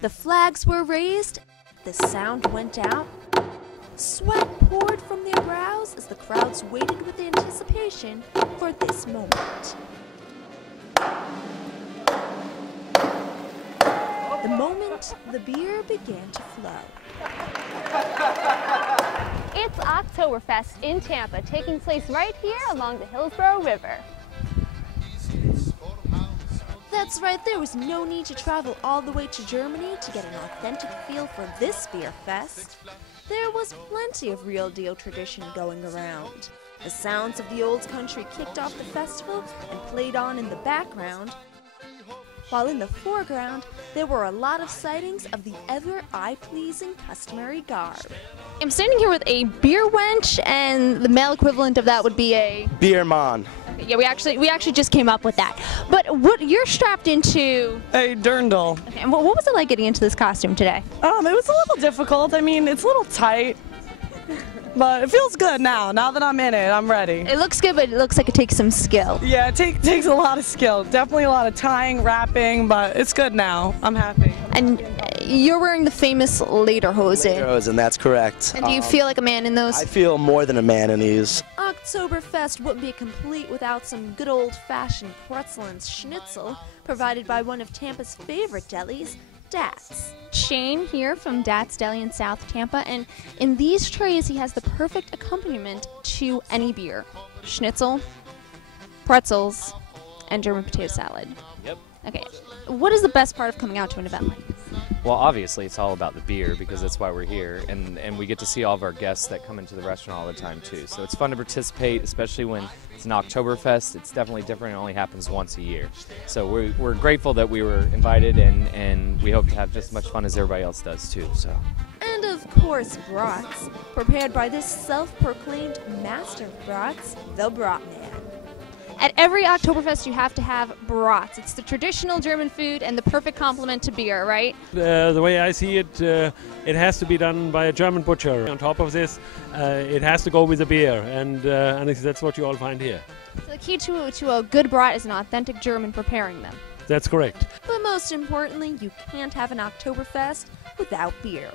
The flags were raised, the sound went out, sweat poured from their brows as the crowds waited with anticipation for this moment. The moment the beer began to flow. It's Oktoberfest in Tampa, taking place right here along the Hillsborough River. That's right, there was no need to travel all the way to Germany to get an authentic feel for this beer fest. There was plenty of real deal tradition going around. The sounds of the old country kicked off the festival and played on in the background, while in the foreground there were a lot of sightings of the ever eye-pleasing customary garb. I'm standing here with a beer wench, and the male equivalent of that would be a beer man. Okay, yeah, we actually just came up with that. But what you're strapped into? A dirndl. Okay, and what was it like getting into this costume today? It was a little difficult. I mean, it's a little tight, but it feels good now. Now that I'm in it, I'm ready. It looks good, but it looks like it takes some skill. Yeah, it takes a lot of skill. Definitely a lot of tying, wrapping, but it's good now. I'm happy. And you're wearing the famous Lederhosen. Lederhosen, that's correct. And do you feel like a man in those? I feel more than a man in these. Oktoberfest wouldn't be complete without some good old-fashioned pretzel and schnitzel provided by one of Tampa's favorite delis, Dat's. Shane here from Dat's Deli in South Tampa, and in these trays he has the perfect accompaniment to any beer. Schnitzel, pretzels, and German potato salad. Yep. Okay, what is the best part of coming out to an event like this? Well, obviously it's all about the beer because that's why we're here, and we get to see all of our guests that come into the restaurant all the time too. So it's fun to participate, especially when it's an Oktoberfest. It's definitely different. It only happens once a year. So we're grateful that we were invited, and we hope to have just as much fun as everybody else does too. So. And of course, brats, prepared by this self-proclaimed master of brats, the Brat Man. At every Oktoberfest you have to have brats. It's the traditional German food and the perfect complement to beer, right? The way I see it, it has to be done by a German butcher. On top of this, it has to go with the beer, and that's what you all find here. So the key to a good brat is an authentic German preparing them. That's correct. But most importantly, you can't have an Oktoberfest without beer.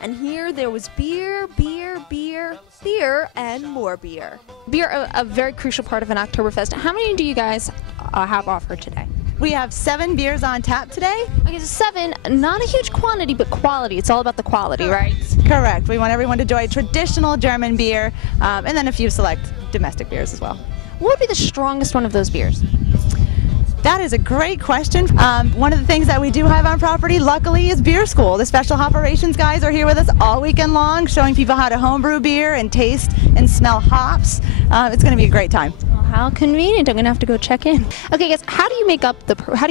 And here there was beer, beer, beer, beer, and more beer. Beer, a very crucial part of an Oktoberfest. How many do you guys have offered today? We have 7 beers on tap today. Okay, so 7, not a huge quantity, but quality. It's all about the quality, right? Correct. We want everyone to enjoy traditional German beer, and then a few select domestic beers as well. What would be the strongest one of those beers? That is a great question. One of the things that we do have on property, luckily, is beer school. The special operations guys are here with us all weekend long, showing people how to homebrew beer and taste and smell hops. It's going to be a great time. Well, how convenient! I'm going to have to go check in. Okay, guys, how do you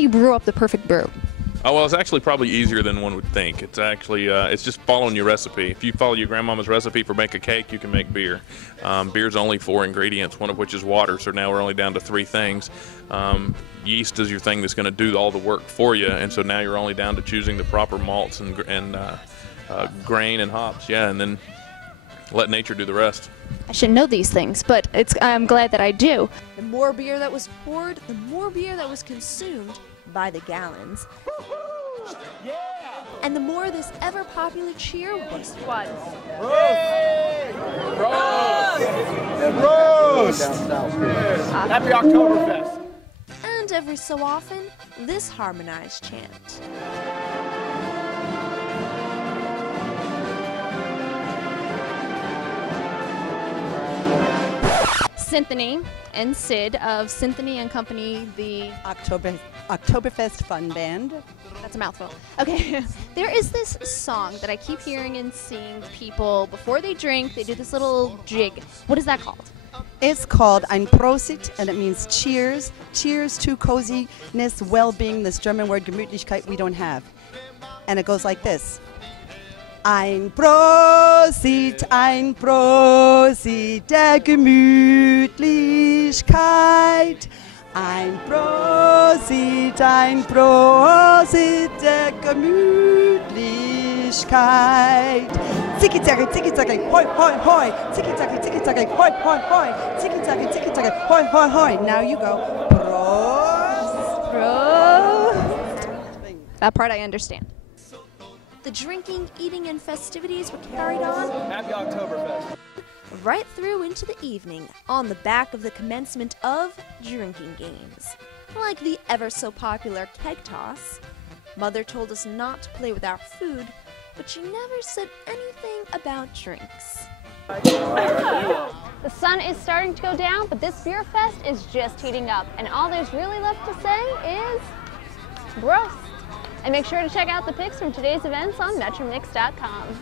brew up the perfect brew? Oh, well, it's actually probably easier than one would think. It's actually, it's just following your recipe. If you follow your grandmama's recipe for make a cake, you can make beer. Beer's only 4 ingredients, one of which is water, so now we're only down to 3 things. Yeast is your thing that's going to do all the work for you, and so now you're only down to choosing the proper malts and grain and hops, yeah, and then let nature do the rest. I should know these things, but I'm glad that I do. The more beer that was poured, the more beer that was consumed by the gallons. Yeah. And the more this ever-popular cheer was. Brost! Happy Oktoberfest! And every so often, this harmonized chant. Symphony and Sid of Symphony and Company, the Oktoberfest Fun Band. That's a mouthful. Okay, there is this song that I keep hearing and seeing people before they drink. They do this little jig. What is that called? It's called Ein Prosit, and it means cheers. Cheers to coziness, well-being, this German word Gemütlichkeit we don't have. And it goes like this. Ein Prosit der Gemütlichkeit. Ein Prosit der Gemütlichkeit. Zicki-zacki, hoi, hoi, hoi. Zicki-zacki, hoi, hoi, hoi. Zicki-zacki, hoi, hoi, hoi. Now you go. Prost. Prost. That part I understand. The drinking, eating, and festivities were carried on Happy Oktoberfest. right through into the evening on the back of the commencement of drinking games, like the ever-so-popular keg toss. Mother told us not to play with our food, but she never said anything about drinks. The sun is starting to go down, but this beer fest is just heating up, and all there's really left to say is Brost. And make sure to check out the pics from today's events on metromix.com.